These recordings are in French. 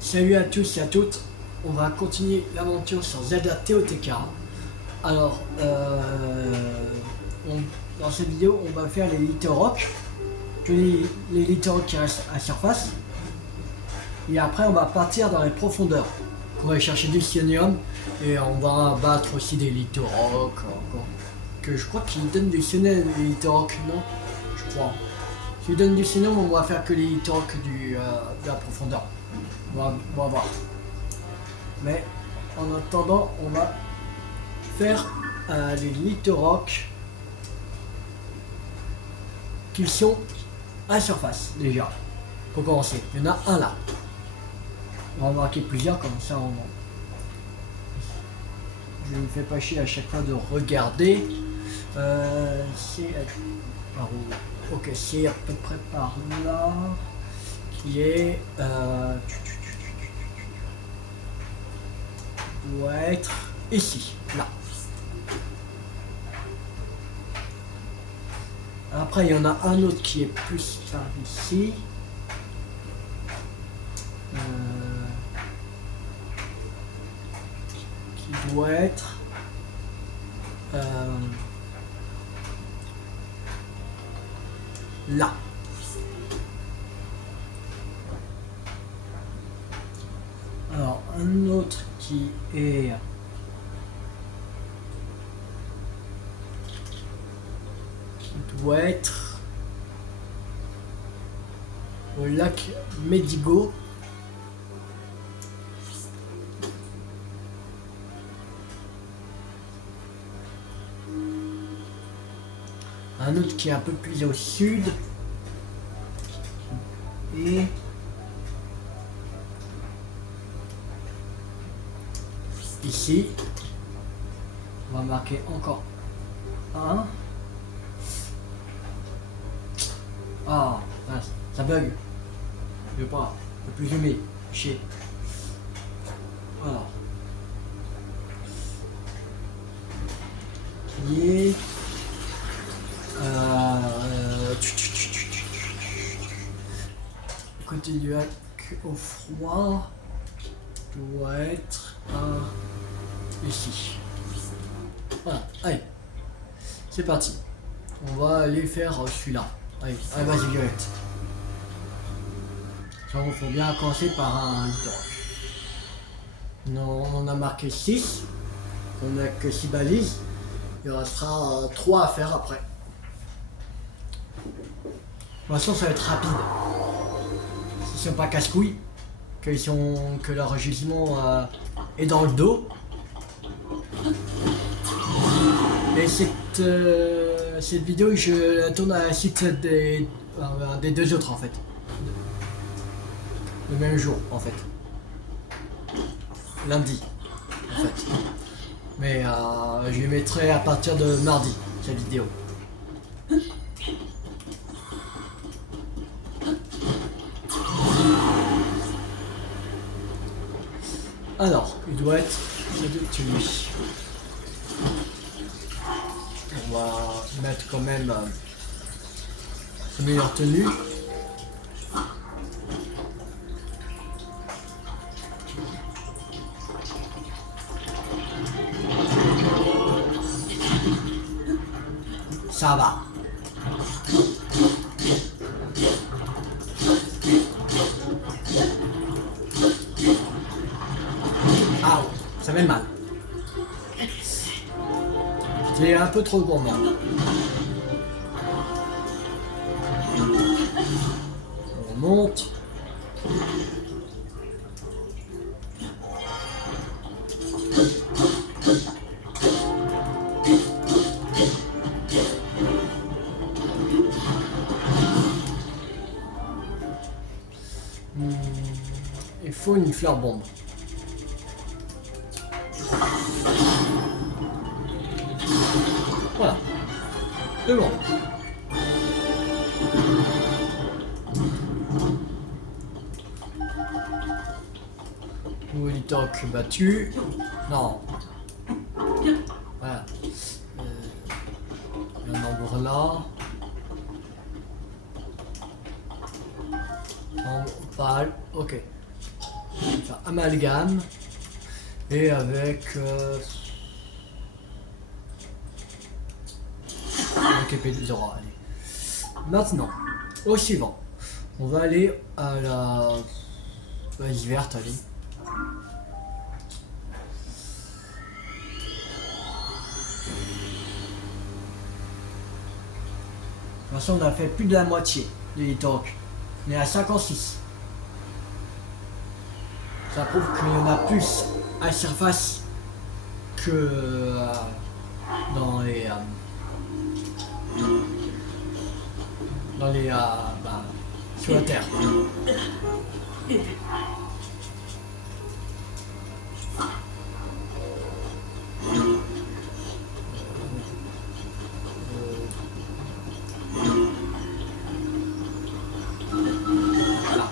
Salut à tous et à toutes, on va continuer l'aventure sur Zelda TOTK. Alors, dans cette vidéo, on va faire les Little Rock, les Little Rock qui restent à surface. Et après, on va partir dans les profondeurs. On va chercher du Sionium et on va battre aussi des Little Rock. Que je crois qu'ils donnent du Sionium, les Little Rock, non? Je crois. S'ils donnent du Sionium, on va faire que les Little Rock de la profondeur. On va voir. Mais en attendant, on va faire les Little Rock qui sont à surface déjà. Pour commencer, il y en a un là. On va marquer plusieurs comme ça. Je ne me fais pas chier à chaque fois de regarder. C'est par où? Ok, c'est à peu près par là. Qui est doit être ici, là. Après, il y en a un autre qui est plus par ici. Qui doit être là. Alors, un autre qui est doit être au lac Medigo. Un autre qui est un peu plus au sud. Et ici, on va marquer encore un. Ah, ça bug. Je veux pas. Je peux plus zoomer. Chier. Voilà. Qui est côté du lac au froid doit être ici. Voilà, allez, c'est parti. On va aller faire celui-là. Allez, vas-y Violette. Ça, il faut bien commencer par un Little Rock. Non, on a marqué 6. On n'a que 6 balises. Il restera 3 à faire après. De toute façon, ça va être rapide. S'ils sont pas casse-couilles, que leur rugissement est dans le dos. Et cette vidéo, je la tourne à la suite des deux autres en fait. Le même jour en fait. Lundi en fait. Mais je les mettrai à partir de mardi, cette vidéo. Alors, il doit être lui. On va mettre quand même sa meilleure tenue. Ça va. Ah, ça fait mal. C'est un peu trop gourmand. On monte. Il faut une fleur bombe. Voilà. C'est bon. Little battu. Non. Voilà. Un nombre là. En pâle. Ok. Ça, amalgame. Et avec... avec épée de Zora, allez. Maintenant, au suivant. On va aller à la... Vas-y, verte, allez. De toute façon, on a fait plus de la moitié de Litorok. On est à 56. Ça prouve qu'il y en a plus à surface que dans les sur la terre.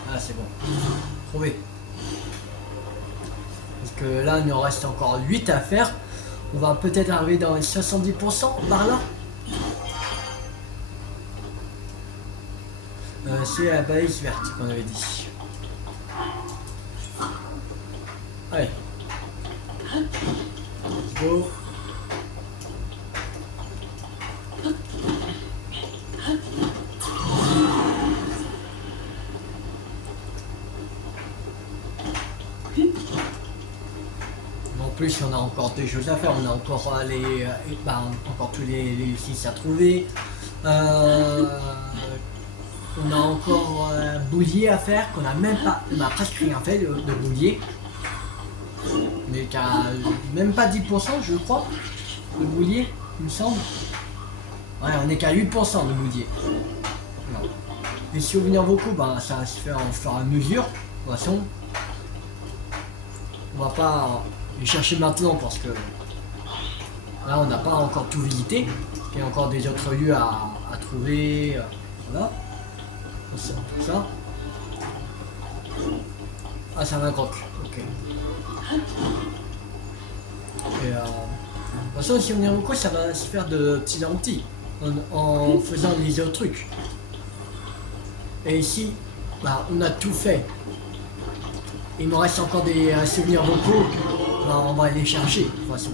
Ah, c'est bon. Trouvé. Parce que là, il nous reste encore 8 à faire. On va peut-être arriver dans les 70% par là. C'est la balise verte qu'on avait dit. Allez. Go. En plus, on a encore des choses à faire. On a encore encore tous les 6 à trouver. On a encore un boulier à faire qu'on n'a même pas. On n'a presque rien fait de boulier. On n'est qu'à même pas 10% je crois de boulier, il me semble. Ouais, on n'est qu'à 8% de boulier. Non. Les souvenirs vocaux, ça va se faire en fur et à mesure. De toute façon, on va pas les chercher maintenant parce que là on n'a pas encore tout visité. Il y a encore des autres lieux à trouver. Voilà. Ça. Ah, c'est un croc. Ok. Et de toute façon, si on est en cours, ça va se faire de petit en petit en faisant les autres trucs. Et ici, on a tout fait. Il me reste encore des souvenirs vocaux. On va les chercher de toute façon.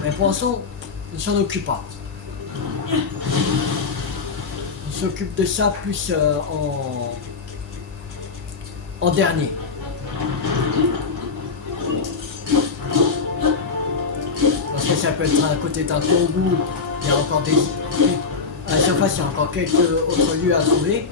Mais pour l'instant, on s'en occupe pas. On s'occupe de ça plus en dernier. Parce que ça peut être à côté d'un tombou. Il y a encore des... À la surface, il y a encore quelques autres lieux à trouver.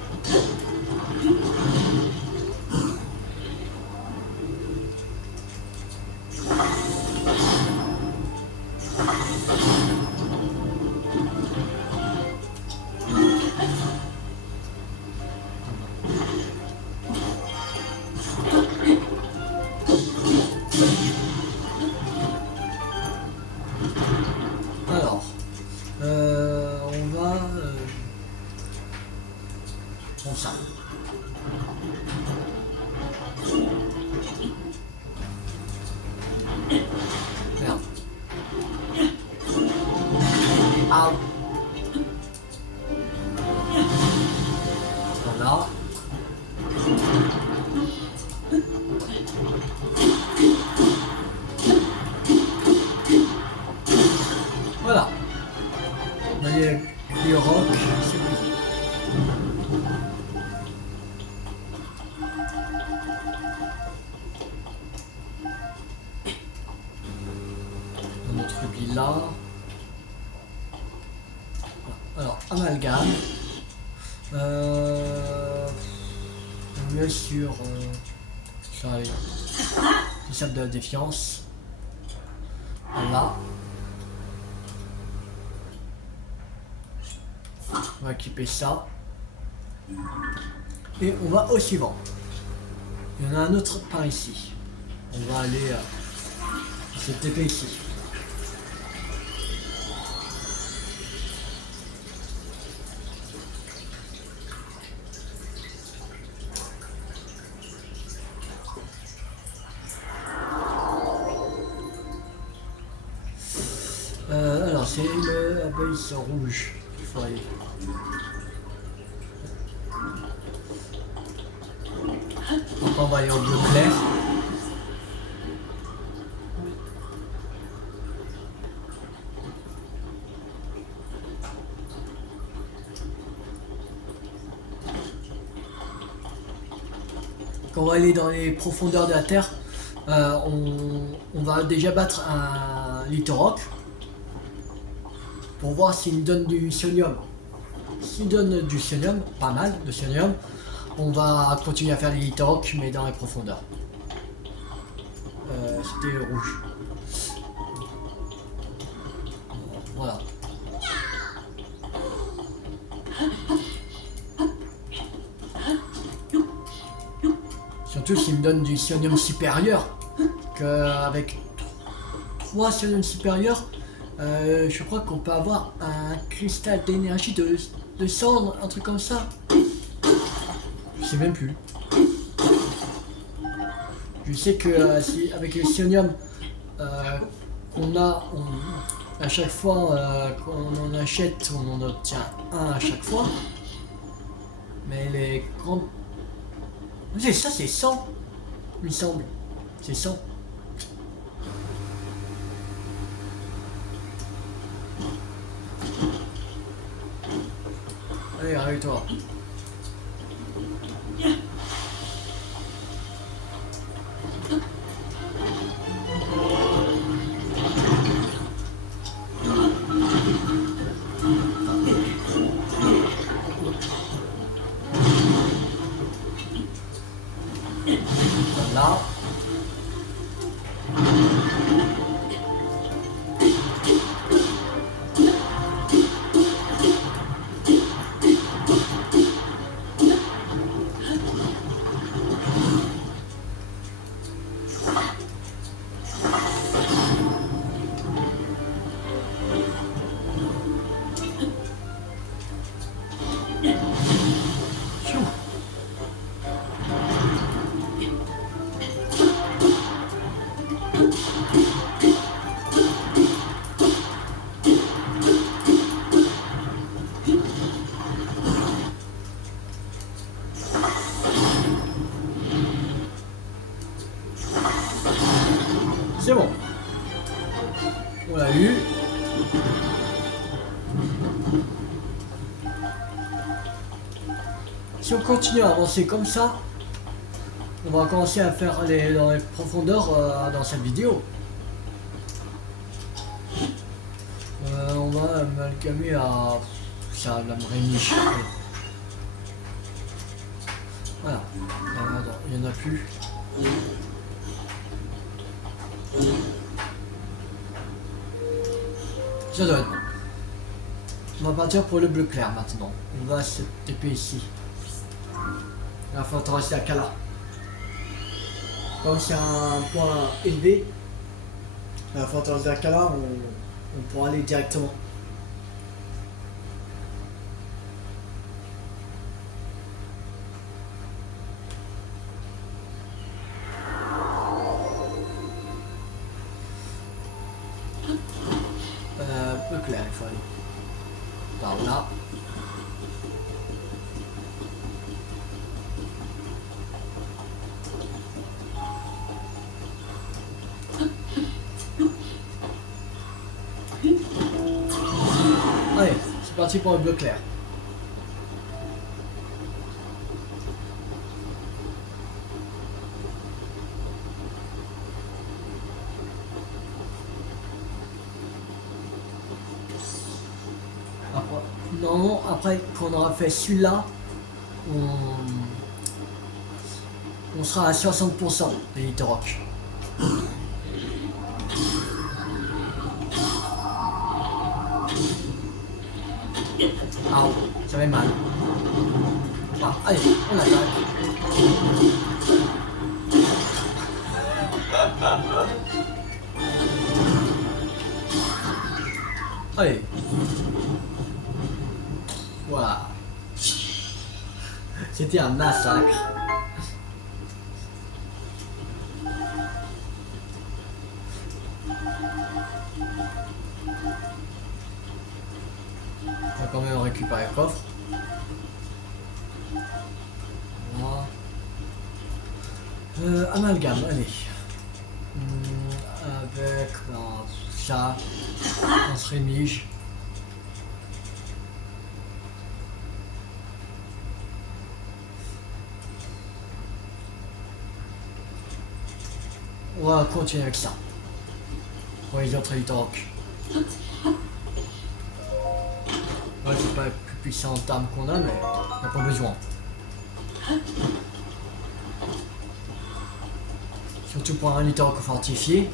Alors, on va... Bon, ça. Merde. Ah. Voilà. Voilà. Vous voyez, le roc, c'est bon. Notre rubis là. Alors, amalgame. On met sur les sables de la défiance. Voilà. On va équiper ça. Et on va au suivant. Il y en a un autre par ici. On va aller à cette épée ici. Alors c'est la base rouge qu'il faut aller. Donc on va aller au bleu clair. quand on va aller dans les profondeurs de la Terre, on va déjà battre un Litorok pour voir s'il nous donne du Sionium. S'il donne du Sionium, pas mal de Sionium, on va continuer à faire les Litorok mais dans les profondeurs. C'était rouge. Voilà. Surtout s'il me donne du Sionium supérieur, qu'avec 3 Sionium supérieurs, je crois qu'on peut avoir un cristal d'énergie de cendre, un truc comme ça. Je sais même plus. Je sais que si, avec les Sionium qu'on a, à chaque fois qu'on en achète, on en obtient un à chaque fois. Mais les grandes... Ça c'est 100, il me semble. C'est 100. Allez, arrête-toi. Là. C'est bon. On l'a eu. Si on continue à avancer comme ça, on va commencer à faire dans les profondeurs dans cette vidéo. On va amalgamer à... Ça va me réunir. Voilà. Il n'y en a plus. Ça doit être bon. On va partir pour le bleu clair maintenant. On va se taper ici. La forteresse d'Akala. Comme c'est un point élevé, la forteresse d'Akala, on pourra aller directement. Bleu clair, il faut aller. Par là. Allez, c'est parti pour le bleu clair. Non, après qu'on aura fait celui-là, on sera à 60% des Litorok. Ah, ça fait mal. Ah, allez, on attaque. Allez. Voilà. C'était un massacre. On va quand même récupérer le coffre. Voilà. Amalgame, allez. Avec ça, on se rémige. on va continuer avec ça. Pour les autres Litoc. Ouais, c'est pas le plus puissant d'arme qu'on a, mais on n'a pas besoin. Surtout pour un Litoc fortifié.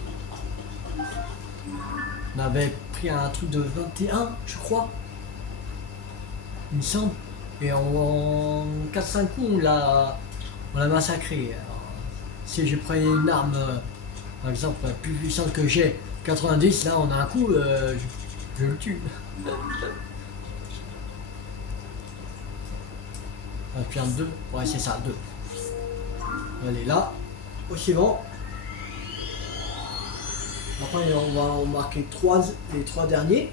On avait pris un truc de 21, je crois. Il me semble. Et en 4-5 coups, on l'a massacré. Alors, si je prenais une arme, par exemple, la plus puissante que j'ai, 90, là, on a un coup, je le tue. Un puis un 2. Ouais, c'est ça, 2. Allez, là, au suivant. Après, on va en marquer les 3 derniers.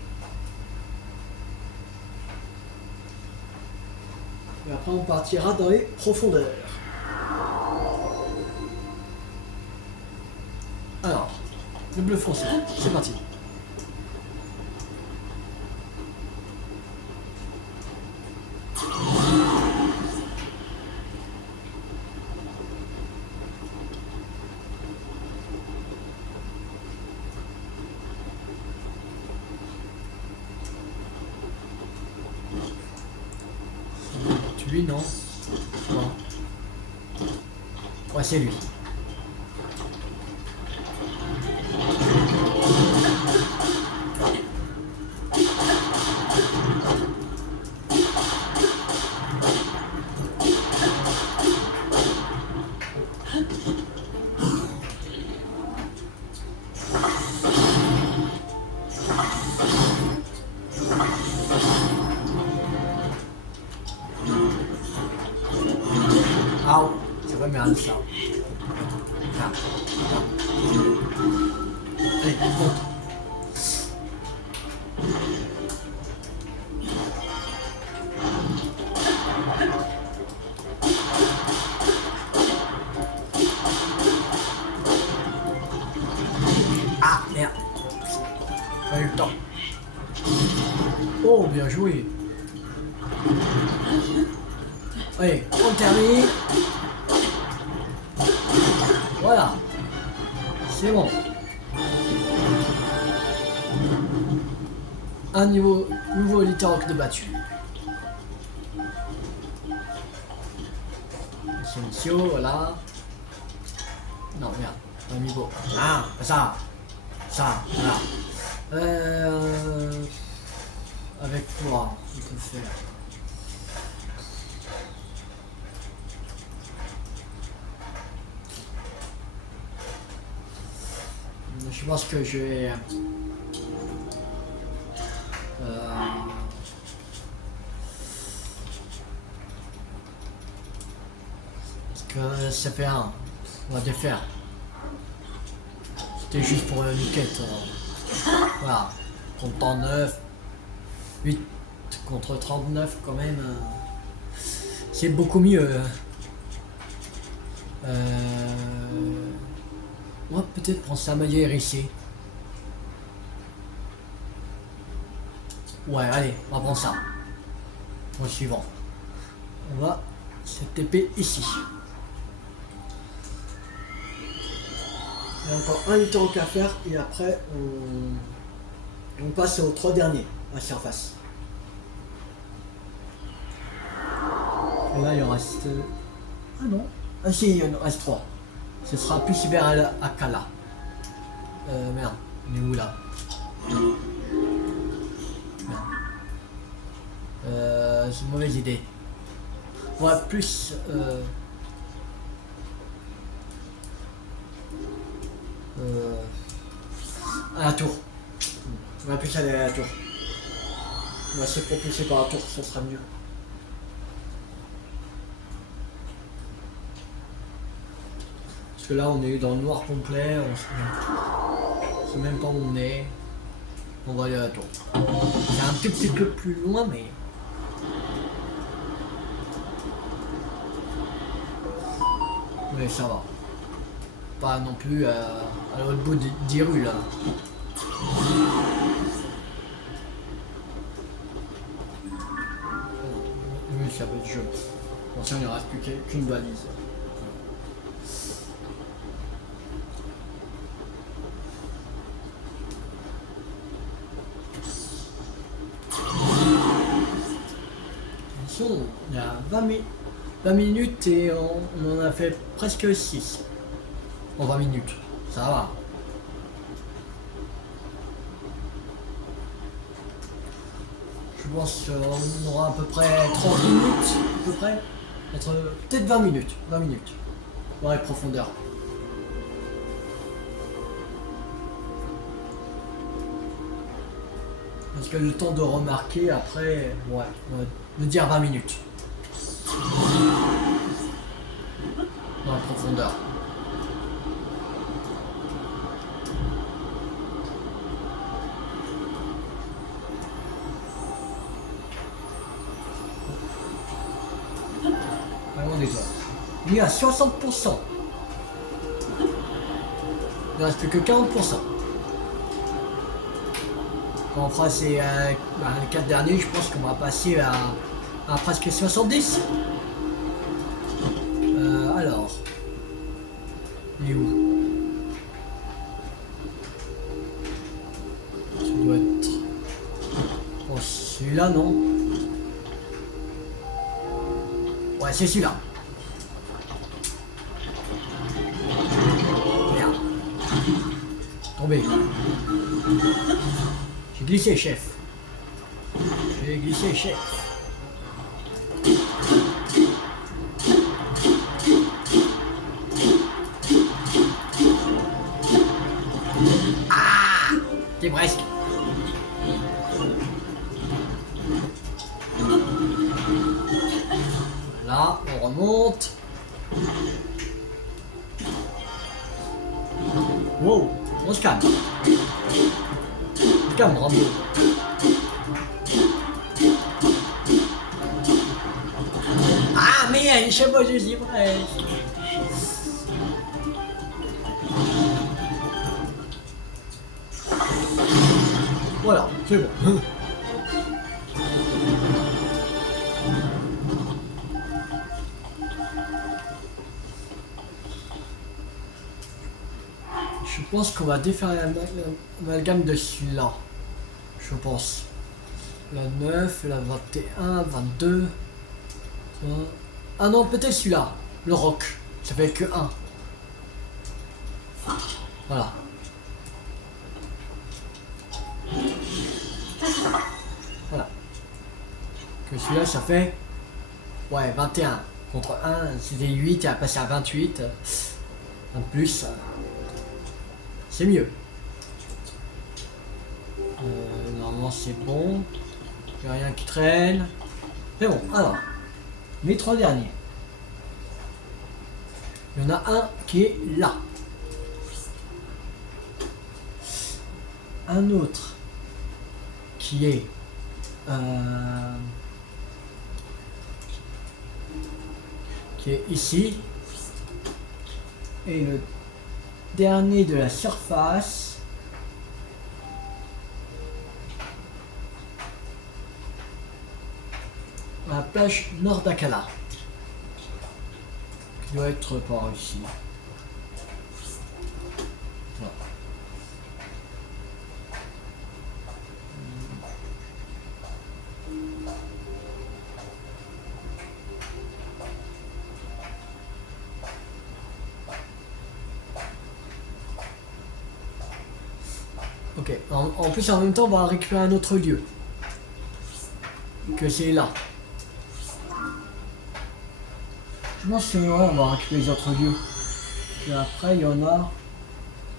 Et après, on partira dans les profondeurs. Alors, le bleu foncé, c'est parti. Lui, non. Non. Ouais, c'est lui. Ah, c'est vrai, mais un ça. Ah, ah. Allez, bon. Ah, merde. Pas eu le temps. Oh, bien joué. Allez, on termine. Voilà. C'est bon. Un nouveau Litoc de battu. Silencio, voilà. Non, merde. Un niveau. Ah, ça. Ça, voilà. Avec quoi on peut faire? Je pense que je vais parce que ça fait un. On va défaire. C'était juste pour une quête. Voilà. Contre 39. 8 contre 39 quand même. C'est beaucoup mieux. On va peut-être prendre ça maillet hérissé. Ouais, allez, on va prendre ça. Au suivant. On va cette épée ici. Il y a encore un Litoc à faire et après on passe aux 3 derniers à surface. Et là il en reste. Ah non. Ah si, il en reste 3. Ce sera plus vers Akala. Merde, on est où là? C'est une mauvaise idée. On va plus à la tour. On va plus aller à la tour. On va se propulser par la tour, ça sera mieux. Parce que là on est dans le noir complet, on sait même pas où on est. On va aller à la tour. C'est un tout petit peu plus loin mais. Mais ça va. Pas non plus à l'autre bout des rues là. Oui, ça va être jeu. Attention, il ne reste plus qu'une balise. bon, il y a 20 minutes et on en a fait presque 6. En 20 minutes, ça va. Je pense qu'on aura à peu près 30 minutes, à peu près. Peut-être 20 minutes, dans les profondeurs. Parce que le temps de remarquer après, ouais, on va me dire 20 minutes. Dans la profondeur. Vraiment des heures. Il est à 60%. Il ne reste plus que 40%. Quand on fera les 4 derniers, je pense qu'on va passer à presque 70. Alors. Il est où? Ça doit être... Oh, celui-là, non? Ouais, c'est celui-là. Merde. Tombé. J'ai glissé, chef. J'ai glissé, chef. Ah! T'es presque. Voilà, on remonte. Wow, on se calme. Calme, Rambo. Ah merde, je sais pas, je suis presque. Voilà, c'est bon. Je pense qu'on va défaire l'amalgame de celui-là. Je pense. La 9, la 21, 22. Ah non, peut-être celui-là. Le rock. Ça fait que 1. Voilà. Voilà. Que celui-là, ça fait... Ouais, 21. Contre 1, c'était 8, il a passé à 28. En plus, c'est mieux. Normalement, c'est bon. Il n'y a rien qui traîne. C'est bon. Alors, les 3 derniers. Il y en a un qui est là. Un autre qui est ici. Et le dernier de la surface à la plage nord d'Akala, qui doit être par ici. Voilà. Ok, en plus en même temps on va récupérer un autre lieu. Que c'est là. Je pense que on va récupérer les autres lieux. Et après il y en a...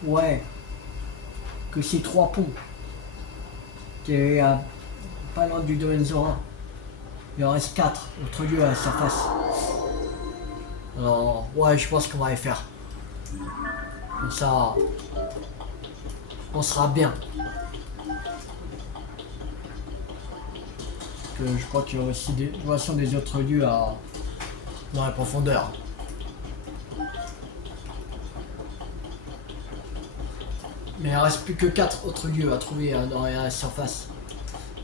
Ouais. Que c'est 3 ponts. Qui est pas loin du domaine Zora. Il en reste 4 autres lieux à la surface. Alors ouais, je pense qu'on va les faire. Comme ça... on sera bien. Que je crois qu'il y a aussi des autres lieux dans la profondeur. Mais il ne reste plus que 4 autres lieux à trouver dans la surface.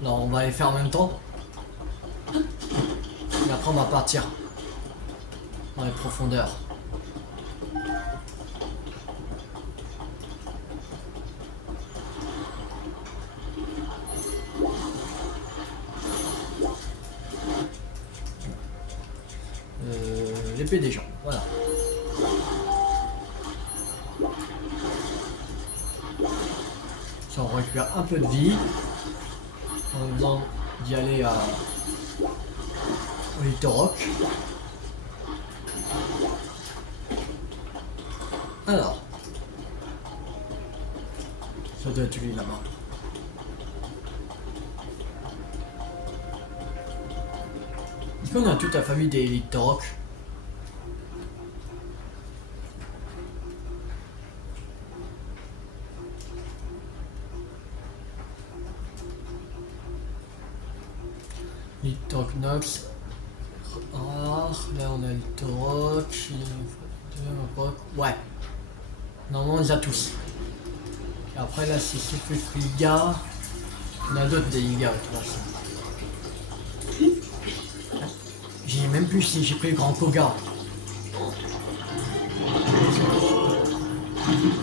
Alors on va les faire en même temps. Et après on va partir dans les profondeurs. TP des gens. Voilà. Ça, on récupère un peu de vie. En faisant d'y aller au Litoroc. Alors. Ça doit être lui là-bas. Est-ce qu'on a toute la famille des Litoroc? Litoroc Nox. Rare. Là on a Litoroc. Ouais. Normalement on les a tous. Et après là c'est Super Liga. On a d'autres des Ligas de toute façon. J'ai même plus si j'ai pris le grand Koga.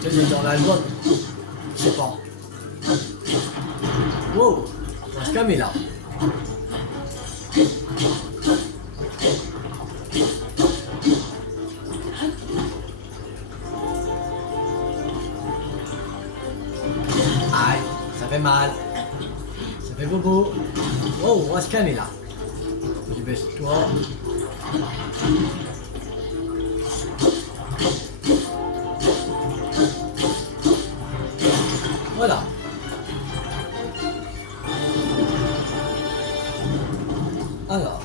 Peut-être dans l'album. Je sais pas. Wow. On va se calmer là. Aïe, ça fait mal. Ça fait bobo. Wow, on va se calmer là. Tu baisses toi. Voilà. Alors,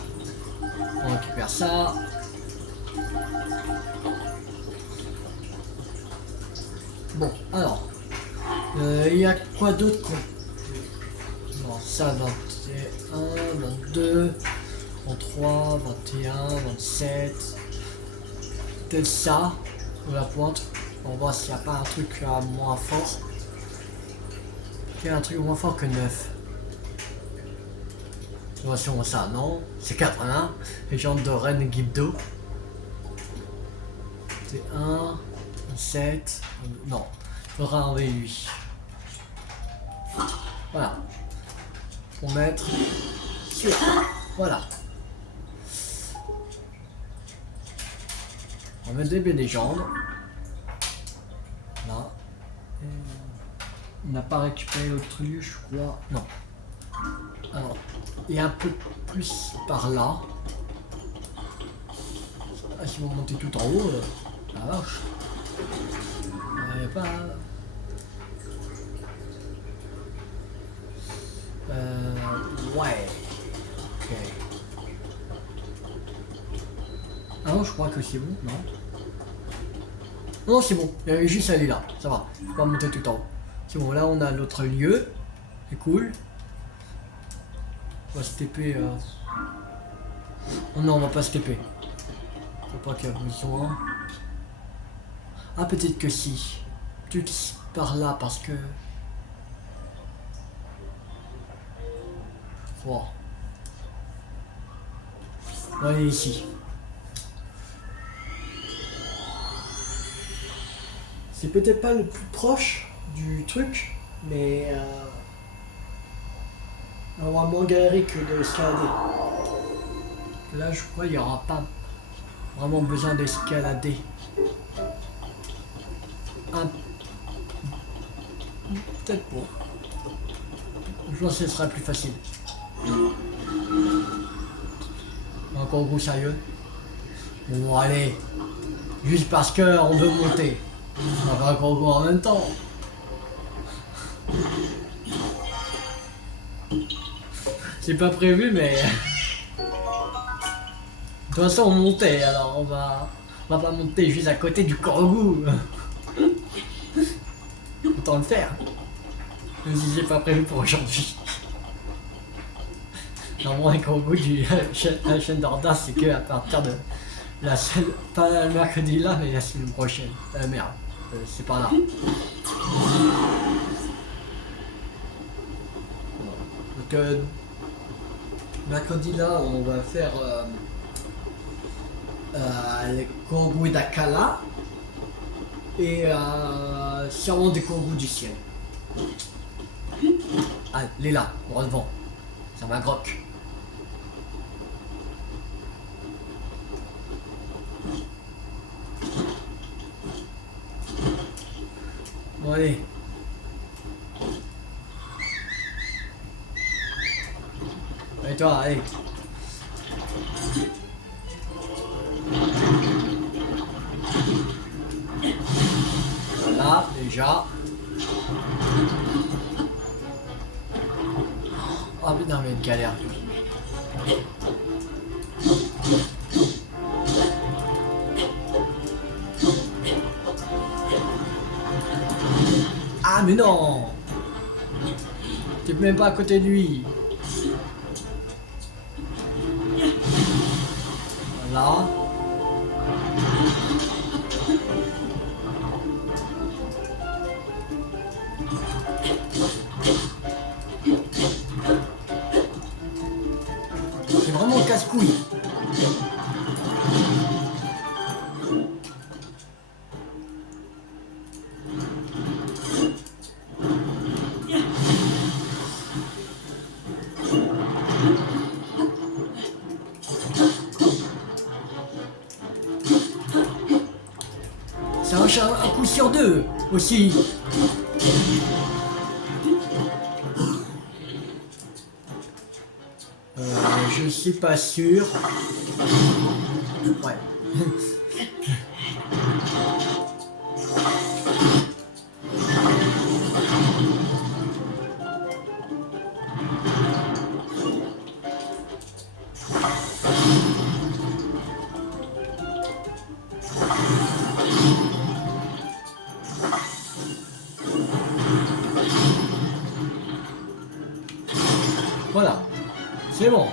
on récupère ça. Bon, alors, il y a quoi d'autre? Bon, ça, 21, 22, 23, 21, 27. Peut-être ça, de la pointe. On va voir s'il n'y a pas un truc moins fort. Il y a un truc moins fort que 9. Attention, ça, non. C'est 80. Légende de Reine Gibdo. C'est 1, 7. Non, il faudra enlever lui. Voilà. Pour mettre sur. Voilà. On va mettre des légendes. Là. On n'a pas récupéré l'autre lieu, je crois. Non. Alors, et un peu plus par là. Ah, si vous montez tout en haut, la vache. Il n'y a pas. Ouais. Ok. Ah non, je crois que c'est bon, non? Non, c'est bon. Il y avait juste aller là. Ça va. Faut pas monter tout en haut. C'est bon, là on a l'autre lieu. C'est cool. On va se TP. Oh non, on va pas se TP. Faut pas qu'il y ait besoin. Ah, peut-être que si. Peut-être par là parce que. Wow. On va aller ici. C'est peut-être pas le plus proche du truc, mais on va moins galérer que de escalader. Là, je crois qu'il n'y aura pas vraiment besoin d'escalader. Peut-être pas. Je pense que ce sera plus facile. Encore gros sérieux. Bon, allez. Juste parce qu'on veut monter. On va faire un gros en même temps. C'est pas prévu, mais. De toute façon, on montait, alors on va pas monter juste à côté du Kangoo. Autant le faire. Même si c'est pas prévu pour aujourd'hui. Normalement, un Kangoo la chaîne d'Orda, c'est que à partir de la semaine, pas le mercredi là, mais la semaine prochaine. Merde, c'est pas là. Donc, mercredi là, on va faire les Kangoo d'Akala et sûrement des Kangoo du ciel. Ah, il est là, droit devant. Ça va groc. Bon, allez. Et toi, allez. Voilà, déjà. Oh putain, mais une galère. Ah mais non! T'es même pas à côté de lui. Voilà. C'est vraiment casse-couille. C'est un coup sur deux aussi. Je suis pas sûr. Ouais. Voilà. C'est bon.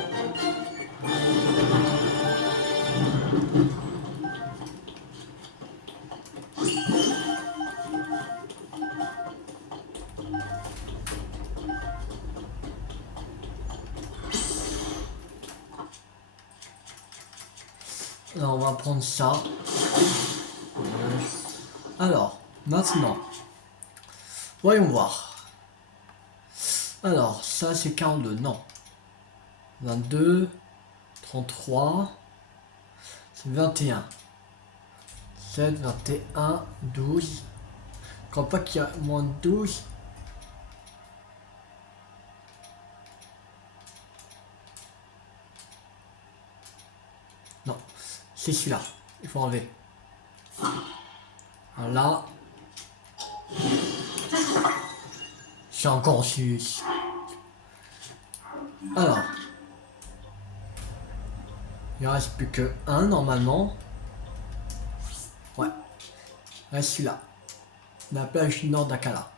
Alors, on va prendre ça. Alors, maintenant, voyons voir. Alors, ça c'est 42, non. 22, 33, c'est 21. 7, 21, 12. Je crois pas qu'il y a moins de 12. Non, c'est celui-là. Il faut enlever. Voilà. C'est encore en sus. Alors. Il ne reste plus que un normalement. Ouais. Il reste celui-là. La plage nord d'Akala.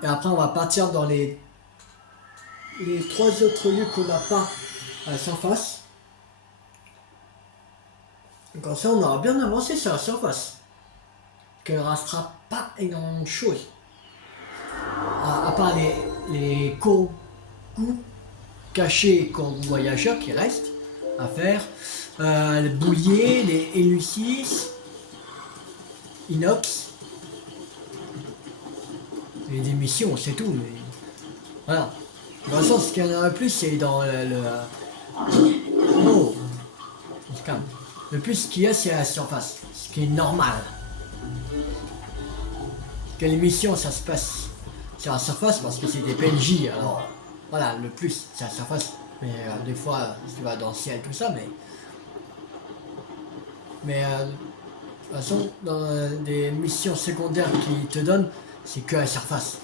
Et après on va partir dans les trois autres lieux qu'on n'a pas à la surface. Comme ça on aura bien avancé sur la surface. Qu'il ne restera pas énormément de choses. À part les coups cachés comme voyageurs qui restent à faire. Les bouliers, les Elucis, Inox. Et des missions, c'est tout. Mais voilà. De toute façon, ce qu'il y en a le plus, c'est dans oh, on se calme. Le plus qu'il y a, c'est à la surface. Ce qui est normal. Que les missions, ça se passe sur la surface parce que c'est des PNJ. Alors, voilà, le plus, c'est à la surface. Mais des fois, tu vas dans le ciel, tout ça, mais de toute façon, dans des missions secondaires qui te donnent, c'est que à la surface.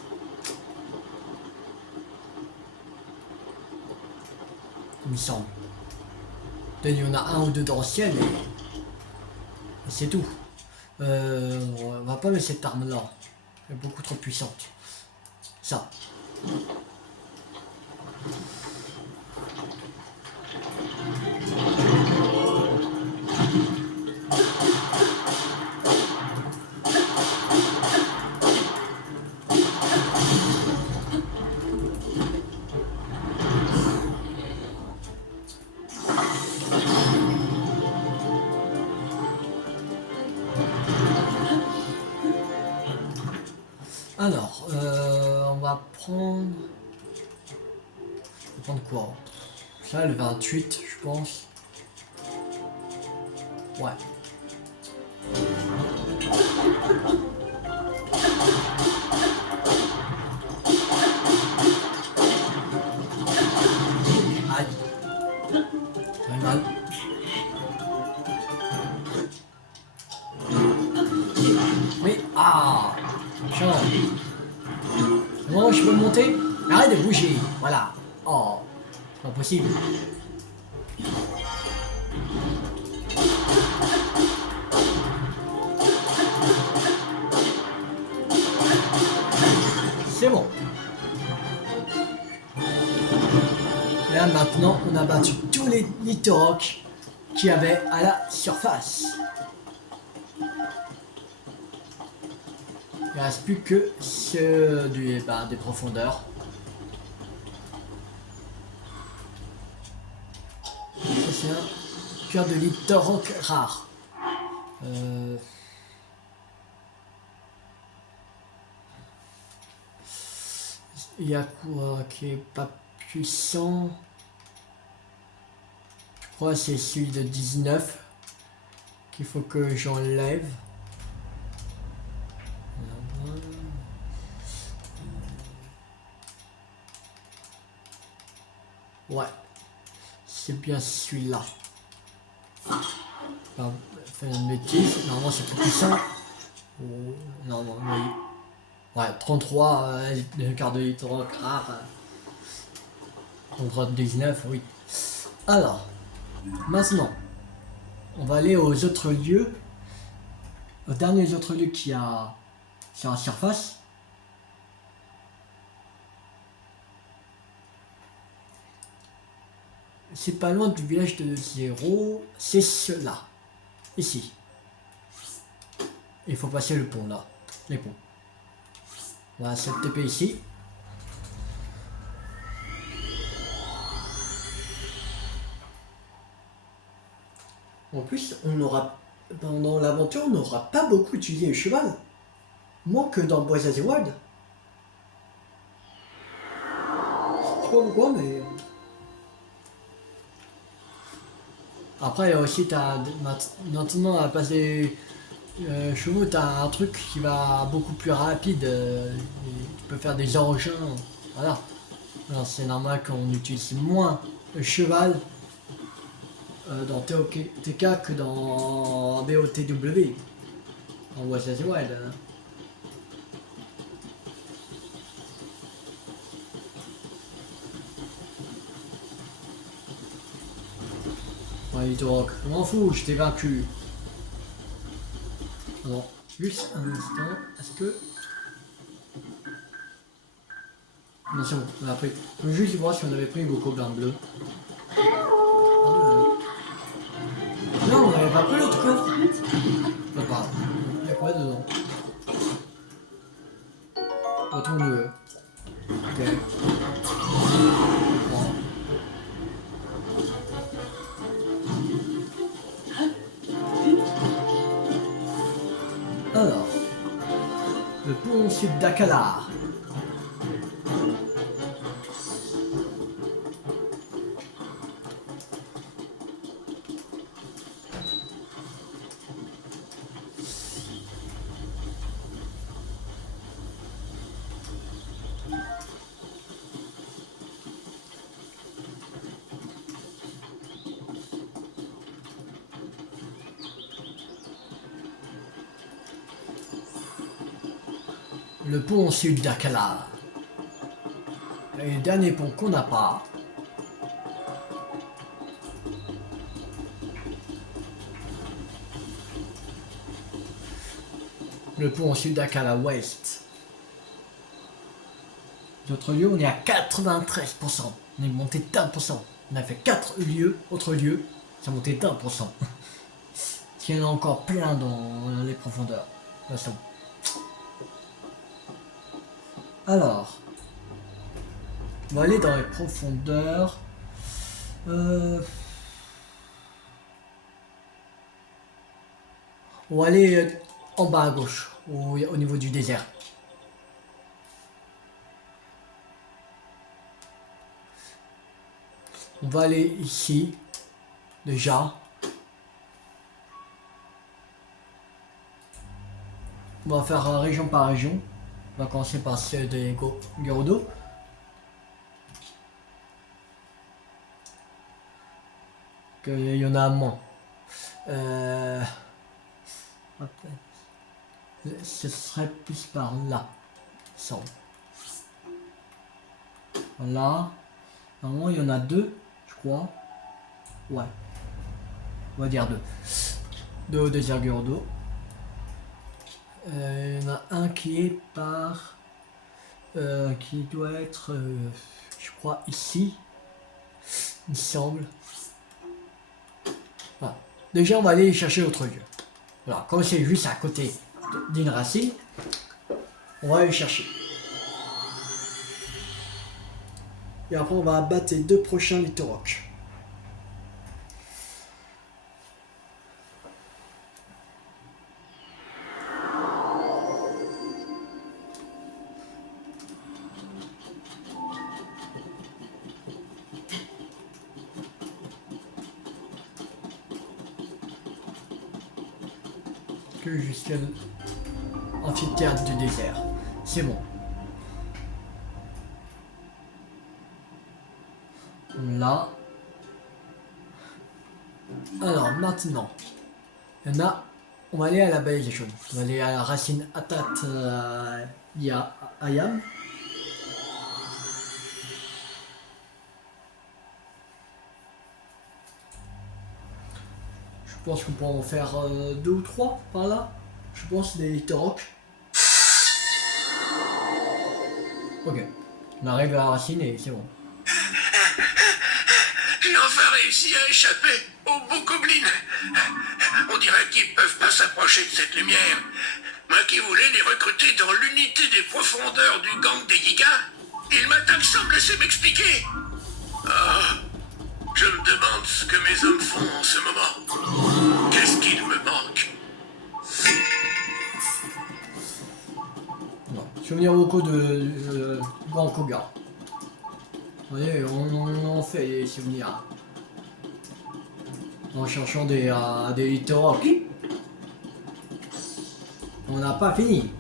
Il me semble. Peut-être il y en a un ou deux dans le ciel, mais c'est tout. On va pas mettre cette arme-là. Elle est beaucoup trop puissante. Ça. Alors, on va prendre... On va prendre quoi? Ça, le 28, je pense. Ouais. Change. C'est bon, je peux monter? Arrête de bouger. Voilà. Oh, c'est pas possible. C'est bon. Là maintenant, on a battu tous les Littorocs qu'il y avait à la surface. Il ne reste plus que ceux des profondeurs. Ça c'est un cœur de Littoroc rare. Il y a quoi qui est pas puissant? Je crois que c'est celui de 19 qu'il faut que j'enlève. Ouais, c'est bien celui-là. Enfin, fait une bêtise, normalement c'est plus puissant. Oh, non, non, oui. Ouais, 33, le quart de litre rare. Contre 19, oui. Alors, maintenant, on va aller aux autres lieux. Aux derniers autres lieux qu'il y a sur la surface. C'est pas loin du village de Zéro, c'est cela. Ici. Il faut passer le pont là. Les ponts. Voilà, cette TP ici. En plus, on aura pendant l'aventure, on n'aura pas beaucoup utilisé le cheval. Moins que dans Breath of the Wild. Je sais pas pourquoi, mais. Après, aussi, maintenant, à passer chevaux, t'as un truc qui va beaucoup plus rapide. Tu peux faire des engins. Voilà. Alors, c'est normal qu'on utilise moins le cheval dans TOTK que dans BOTW. En Breath of the Wild. Hein. Ouais, Littoroc, je m'en fous, je t'ai vaincu. Alors, juste un instant, est-ce que... Non, c'est bon, on a pris. Je veux juste voir si on avait pris vos gobelins bleus. Non, on n'avait pas pris l'autre coffre. Pas grave. Il y a quoi dedans? Retourne-le. Ok. Bon. Alors, le pont sud d'Akala. Le pont sud d'Akala. Et le dernier pont qu'on n'a pas. Le pont sud d'Akala West. D'autres lieux, on est à 93%. On est monté d'1%. On a fait 4 lieux, autres lieux, ça a monté d'1%. Il y en a encore plein dans les profondeurs. De toute façon. Alors, on va aller dans les profondeurs. On va aller en bas à gauche, au niveau du désert. On va aller ici, déjà. On va faire région par région. On va commencer par celle des Gerudo. Il y en a moins. Ce serait plus par là. Ça. Voilà. Normalement, il y en a deux, je crois. Ouais. On va dire deux. Deux désargueurs d'eau. Il y en a un qui est par... qui doit être, je crois, ici. Il me semble. Voilà. Déjà, on va aller chercher le truc. Voilà. Comme c'est juste à côté d'une racine, on va aller chercher. Et après, on va abattre les deux prochains littorocs. Que jusqu'à l'amphithéâtre du désert. C'est bon. Là. Alors maintenant, il y en a. On va aller à la baie des choses. On va aller à la racine Atat Ayam. Je pense qu'on peut en faire deux ou trois par là. Je pense des littorocs. Ok. On arrive à la racine et c'est bon. J'ai enfin réussi à échapper aux bokoblins. On dirait qu'ils peuvent pas s'approcher de cette lumière. Moi qui voulais les recruter dans l'unité des profondeurs du gang des Yigas, ils m'attaquent sans me laisser m'expliquer. Oh, je me demande ce que mes hommes font en ce moment. Qu'est-ce qu'il me manque? Souvenir locaux de Grand Koga. Vous voyez, on fait des souvenirs. En cherchant des littorocs. On n'a pas fini.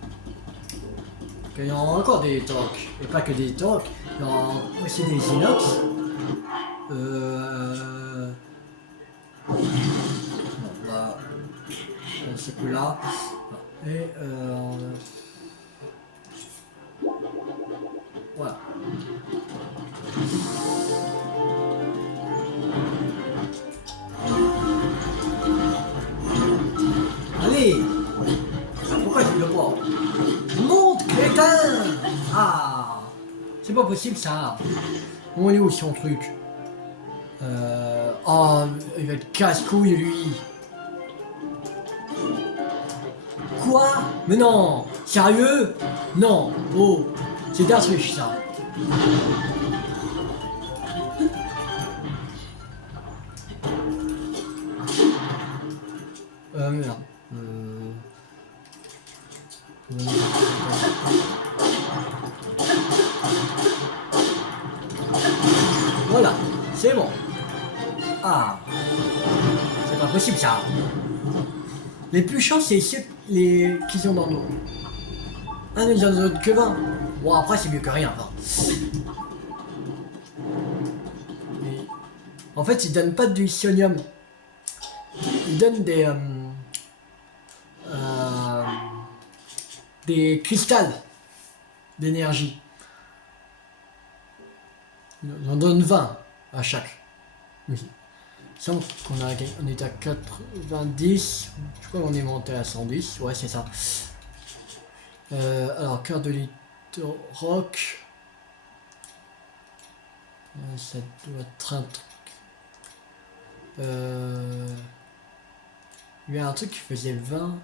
Il y en a encore des littorocs. Et pas que des littorocs. Il y en a aussi des inox. Bon, là, ce coup-là. Et voilà. Allez! Pourquoi tu le pas? Monte, crétin! Ah! C'est pas possible ça! On est où son truc? Oh, il va être casse-couille lui! Quoi? Mais non! Sérieux? Non! Oh! C'est Darth Vader ça! Merde. Voilà, c'est bon. Ah, c'est pas possible ça. Les plus chauds, c'est ceux les qui sont dans l'eau. Ah, mais j'en ai que 20. Bon, après, c'est mieux que rien. Enfin. Mais, en fait, ils donnent pas du isonium. Ils donnent des cristals d'énergie. Ils en donnent 20 à chaque. Oui. Il semble on est à 90. Je crois qu'on est monté à 110. Ouais, c'est ça. Alors, cœur de littoroc. Ça doit être un truc. Il y a un truc qui faisait 20.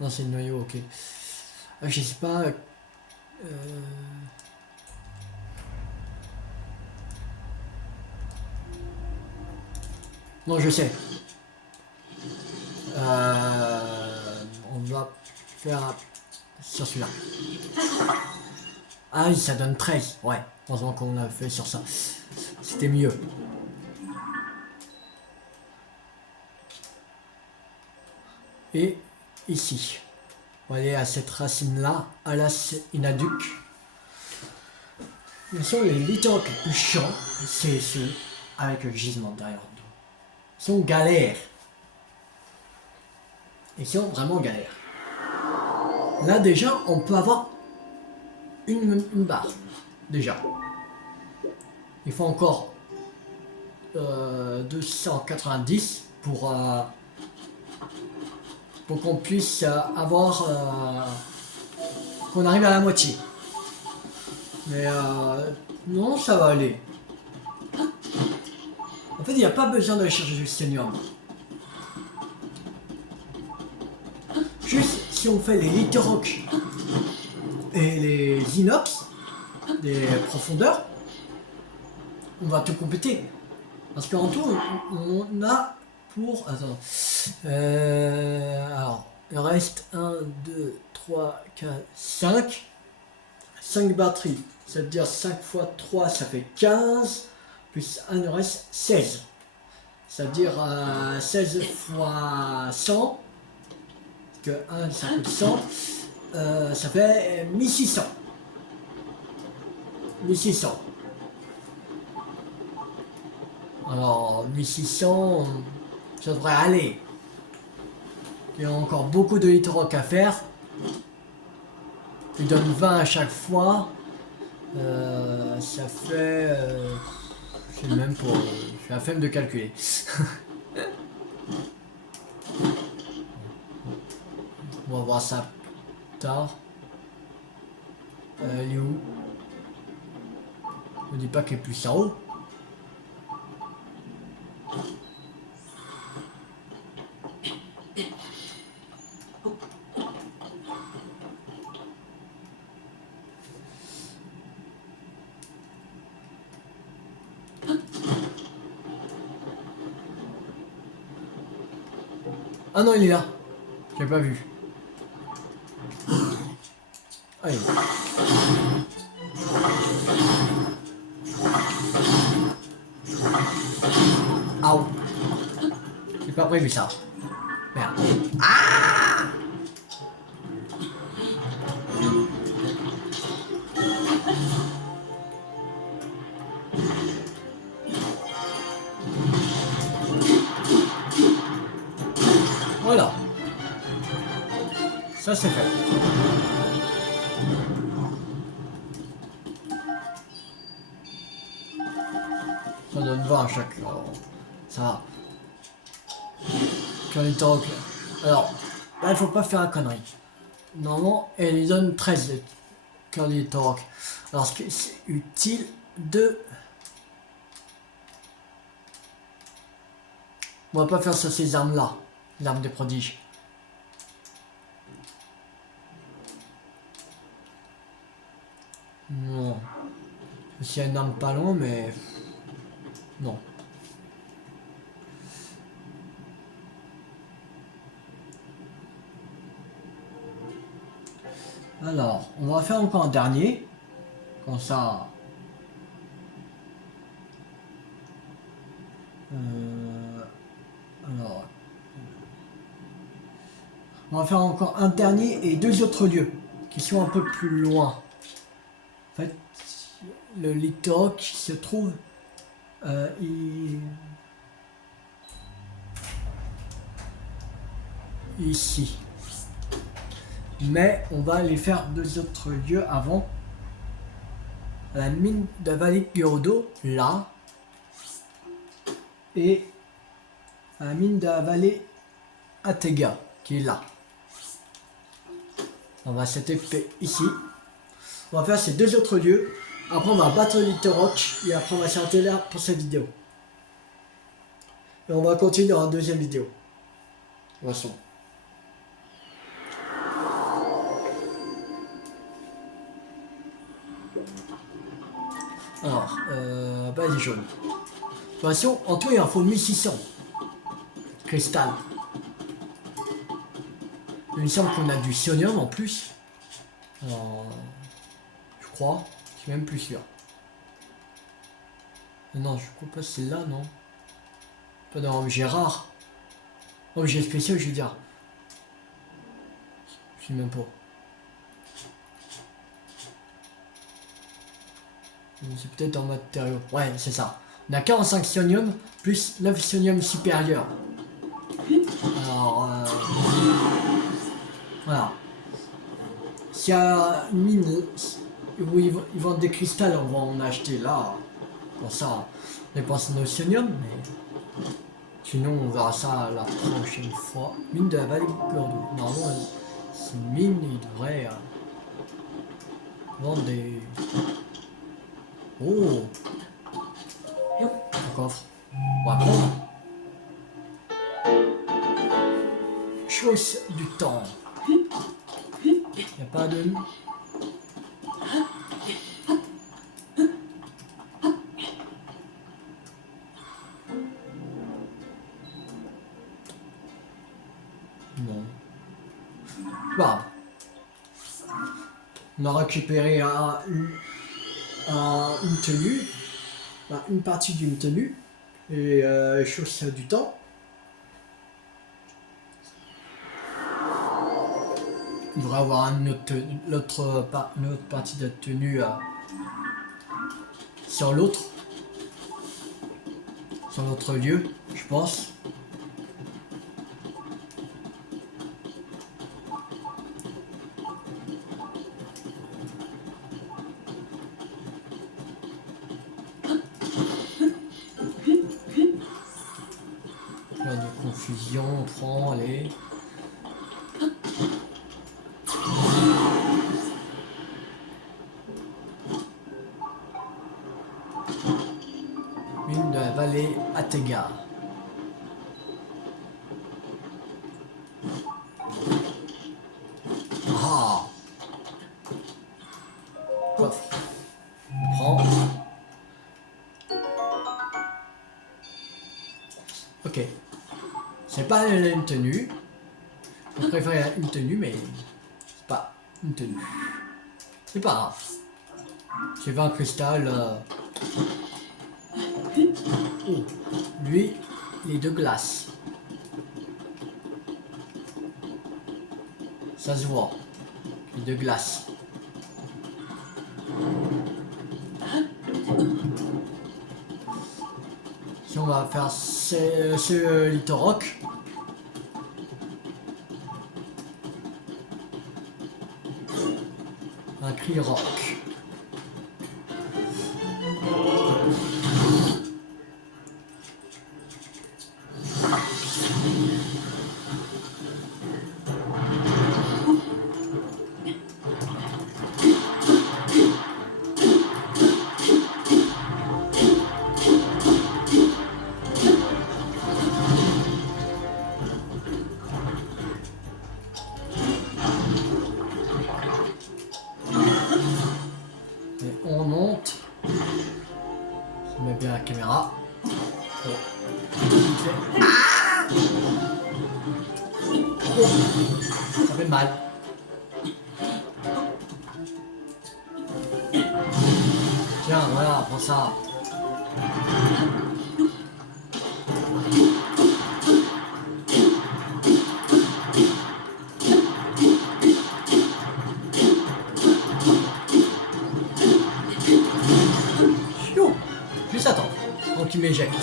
Non, c'est le noyau, ok. Je sais pas. Non, je sais. On va faire sur celui-là. Ah oui, ça donne 13. Ouais, heureusement qu'on a fait sur ça. C'était mieux. Et ici. On va aller à cette racine-là, à la Inaduc. Bien sûr, les littorocs les plus chiants, c'est ceux avec le gisement derrière nous. Ils sont galères. Ils sont vraiment galères. Là déjà, on peut avoir une barre. Déjà. Il faut encore 290 pour qu'on puisse avoir qu'on arrive à la moitié. Mais non, ça va aller. En fait, il n'y a pas besoin de chercher du senior. Juste si on fait les litorocs et les inox, des profondeurs, on va tout compléter. Parce qu'en tout, on a pour... Attends. Alors, il reste 1, 2, 3, 4, 5. 5 batteries. Ça veut dire 5 fois 3, ça fait 15. Plus 1, il reste 16. Ça veut dire 16 fois 100. Parce que 1, ça coûte 100. Ça fait 1600. 1600. Alors, 1600, ça devrait aller. Il y a encore beaucoup de litroc à faire. Il donne 20 à chaque fois. Ça fait... je sais même pas... J'ai la flemme de calculer. On va voir ça plus tard. Elle est où? Ne dis pas qu'elle est plus en haut. Ah non, il est là. J'ai pas vu. Allez. Aouh. J'ai pas prévu ça. Merde. Ah! Voilà. Ça c'est fait. Ça donne 20 à chaque. Oh, ça va. Curly-Talk. Alors, là il faut pas faire la connerie. Normalement, elle lui donne 13 les Curly-Talk. Alors, ce qui est utile de... On va pas faire sur ces armes-là. L'arme des prodiges. Non. S'il y a une arme pas loin, mais... Non. Alors, on va faire encore un dernier. Comme ça... Alors... On va faire encore un dernier et 2 autres lieux qui sont un peu plus loin. En fait, le littoral qui se trouve ici. Mais on va aller faire 2 autres lieux avant. La mine de Valley Gerudo, là. Et la mine de la vallée Atega, qui est là. On va s'étaper ici. On va faire ces 2 autres lieux. Après on va battre le Litoroc et après on va s'arrêter là pour cette vidéo. Et on va continuer dans la deuxième vidéo. De toute façon. Alors, vas-y jaune. De toute façon, en tout il en faut 1600. Cristal. Il me semble qu'on a du sionium en plus. Alors, je crois. Je suis même plus sûr. Non, je crois pas celle-là, non. Pas dans objet rare. Objet spécial, je veux dire. Je sais même pas. C'est peut-être dans matériaux. Ouais, c'est ça. On a 45 sionium plus 9 sionium supérieur. Alors, voilà. s'il y a une mine où ils vendent des cristals, on va en acheter là. Pour ça, on dépense nos oxynium, mais sinon on verra ça la prochaine fois. Mine de la vallée de Gordo. Normalement, c'est une mine, il devrait vendre des... Oh! Un coffre. On va prendre. Chose du temps. Il n'y a pas de... Non. Bah. On a récupéré une tenue. Une partie d'une tenue. Et chose du temps. Il devrait avoir une autre partie de tenue sur l'autre lieu, je pense. Pas de confusion, on prend les... Mine de la vallée Atega. Ah! Coffre. On prend. Ok. C'est pas une tenue. Je préfère une tenue, mais c'est pas une tenue. C'est pas grave. J'ai 20 cristal. Oh, lui, les deux glaces. Ça se voit. Les deux glaces. Si on va faire ce Litoroc. Un cri rock. On monte. Je mets bien la caméra. Oh. Ah, oh. Ça fait mal. Tiens, voilà, prends ça. Juste attends, donc il m'éjecte.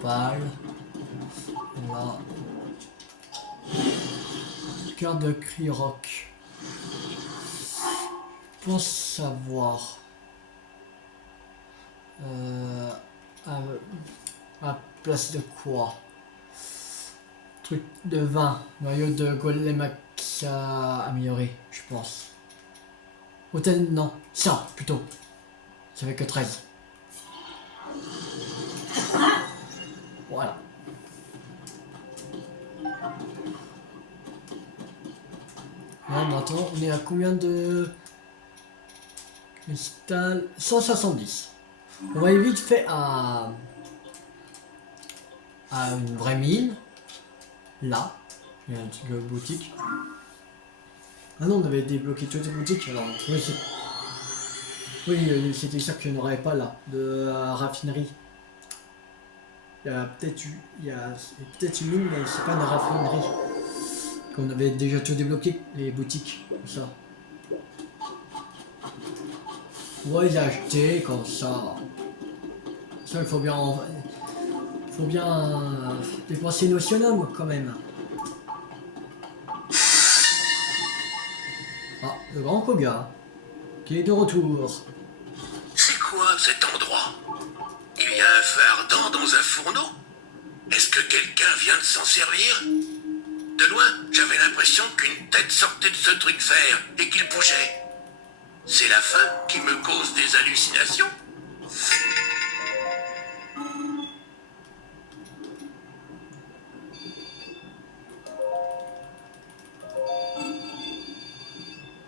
Balle. Là. Cœur de cri rock. Je pense savoir. À place de quoi? Truc de vin, noyau de Golemax amélioré, je pense. Hôtel, non, ça plutôt. Ça fait que 13. Voilà. Là maintenant, on est à combien de cristal? 170. On va aller vite fait à une vraie mine. Là, il y a une petite boutique. Ah non, on avait débloqué toutes les boutiques alors. Oui, c'était ça qu'il n'y en aurait pas là, de raffinerie. Il y a peut-être une mine, mais c'est pas une raffinerie. qu'on avait déjà tout débloqué, les boutiques, tout ça. On va les acheter comme ça. Ça, il faut bien dépenser nos sionomes quand même. Ah, le grand Koga, qui est de retour. C'est quoi cet endroit? Il y a un feu ardent dans un fourneau? Est-ce que quelqu'un vient de s'en servir? De loin, j'avais l'impression qu'une tête sortait de ce truc vert et qu'il bougeait. C'est la faim qui me cause des hallucinations?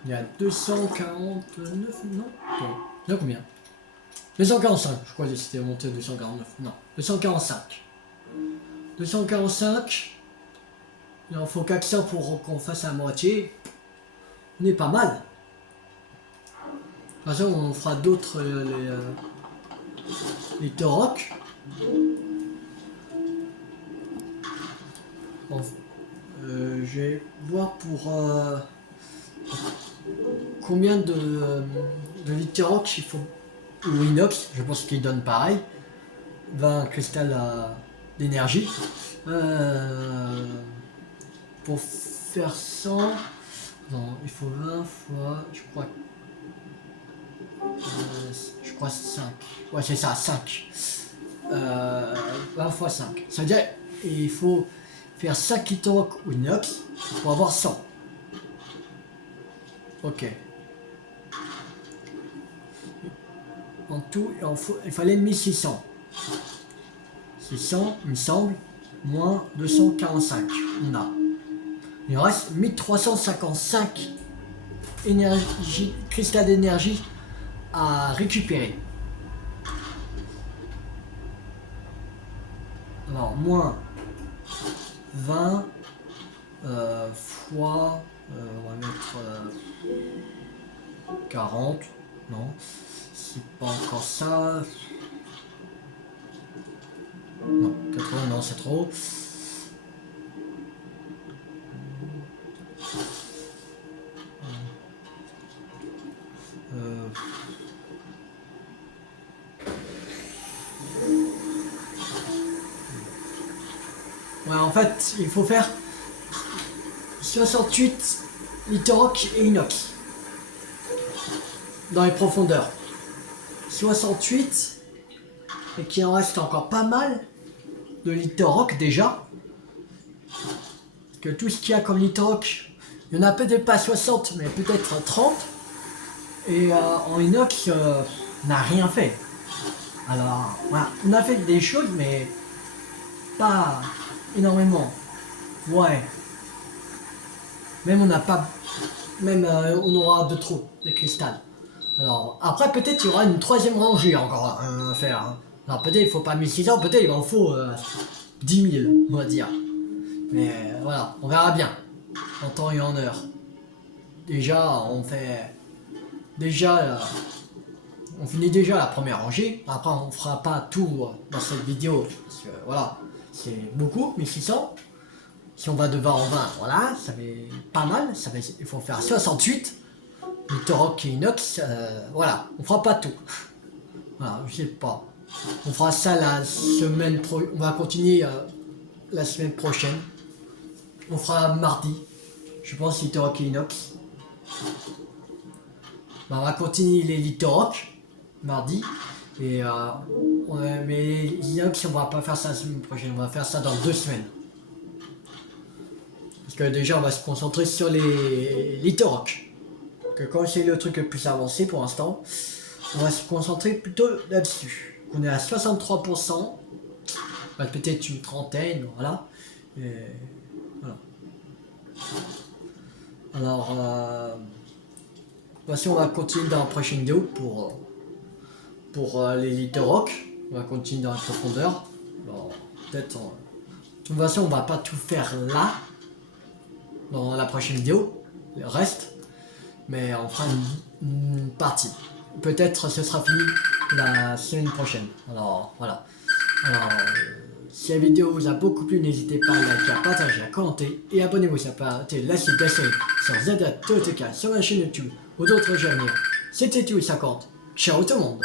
Il y a 249, non? Attends, il y a combien? 245, je crois que c'était monté à 249. Non, 245. 245. Il en faut 400 pour qu'on fasse la moitié. On est pas mal. De toute façon, on fera d'autres les Torok. Bon, je vais voir pour combien de Torok il faut. Ou inox, je pense qu'il donne pareil. 20 cristal d'énergie. Pour faire 100, non, il faut 20 fois, je crois 5. Ouais, c'est ça, 5. 20 fois 5. Ça veut dire il faut faire 5 Torok ou inox pour avoir 100. Ok. En tout, il fallait 1600. 600, il me semble, moins 245. On a. Il reste 1355 cristal d'énergie à récupérer. Alors, moins 20 fois, on va mettre 40, non, c'est pas encore ça. Non, 80, non, c'est trop. Ouais, en fait, il faut faire 68 Torok et inox dans les profondeurs. 68 et qu'il en reste encore pas mal de Torok déjà. Parce que tout ce qu'il y a comme Torok, il y en a peut-être pas 60 mais peut-être 30. Et en inox, on n'a rien fait. Alors, voilà, on a fait des choses mais pas énormément. Ouais. Même on n'a pas. Même on aura de trop de cristal. Alors après peut-être il y aura une troisième rangée encore à faire. Hein. Alors peut-être il faut pas 1600, peut-être il en faut 10 000 on va dire. Mais voilà, on verra bien. En temps et en heure. Déjà on fait. Déjà on finit déjà la première rangée. Après on fera pas tout dans cette vidéo. Parce que voilà, c'est beaucoup, 1600. Si on va de 20 en 20, voilà, ça fait pas mal, il faut faire 68, le Torok et inox, voilà, on fera pas tout. Voilà, je sais pas. On fera ça la semaine prochaine, on va continuer la semaine prochaine. On fera mardi, je pense, les Torok et inox. Ben, on va continuer les Torok, mardi, et mais les inox, on va pas faire ça la semaine prochaine, on va faire ça dans 2 semaines. Parce que déjà on va se concentrer sur les Torok. Que comme c'est le truc le plus avancé pour l'instant, on va se concentrer plutôt là-dessus. On est à 63%, bah, peut-être une trentaine, voilà. Et, voilà. Alors, voici on va continuer dans la prochaine vidéo pour les Torok. On va continuer dans la profondeur. Alors, peut-être. De toute façon, on va pas tout faire là. Dans la prochaine vidéo, le reste, mais on fera une partie. Peut-être ce sera fini la semaine prochaine. Alors voilà. Alors Si la vidéo vous a beaucoup plu, n'hésitez pas à liker, à partager, à commenter et abonnez-vous, ça peut arrêter la suite des séries sur ZTOTK sur ma chaîne YouTube ou d'autres jeux à venir. C'était Tui50. Ciao tout le monde.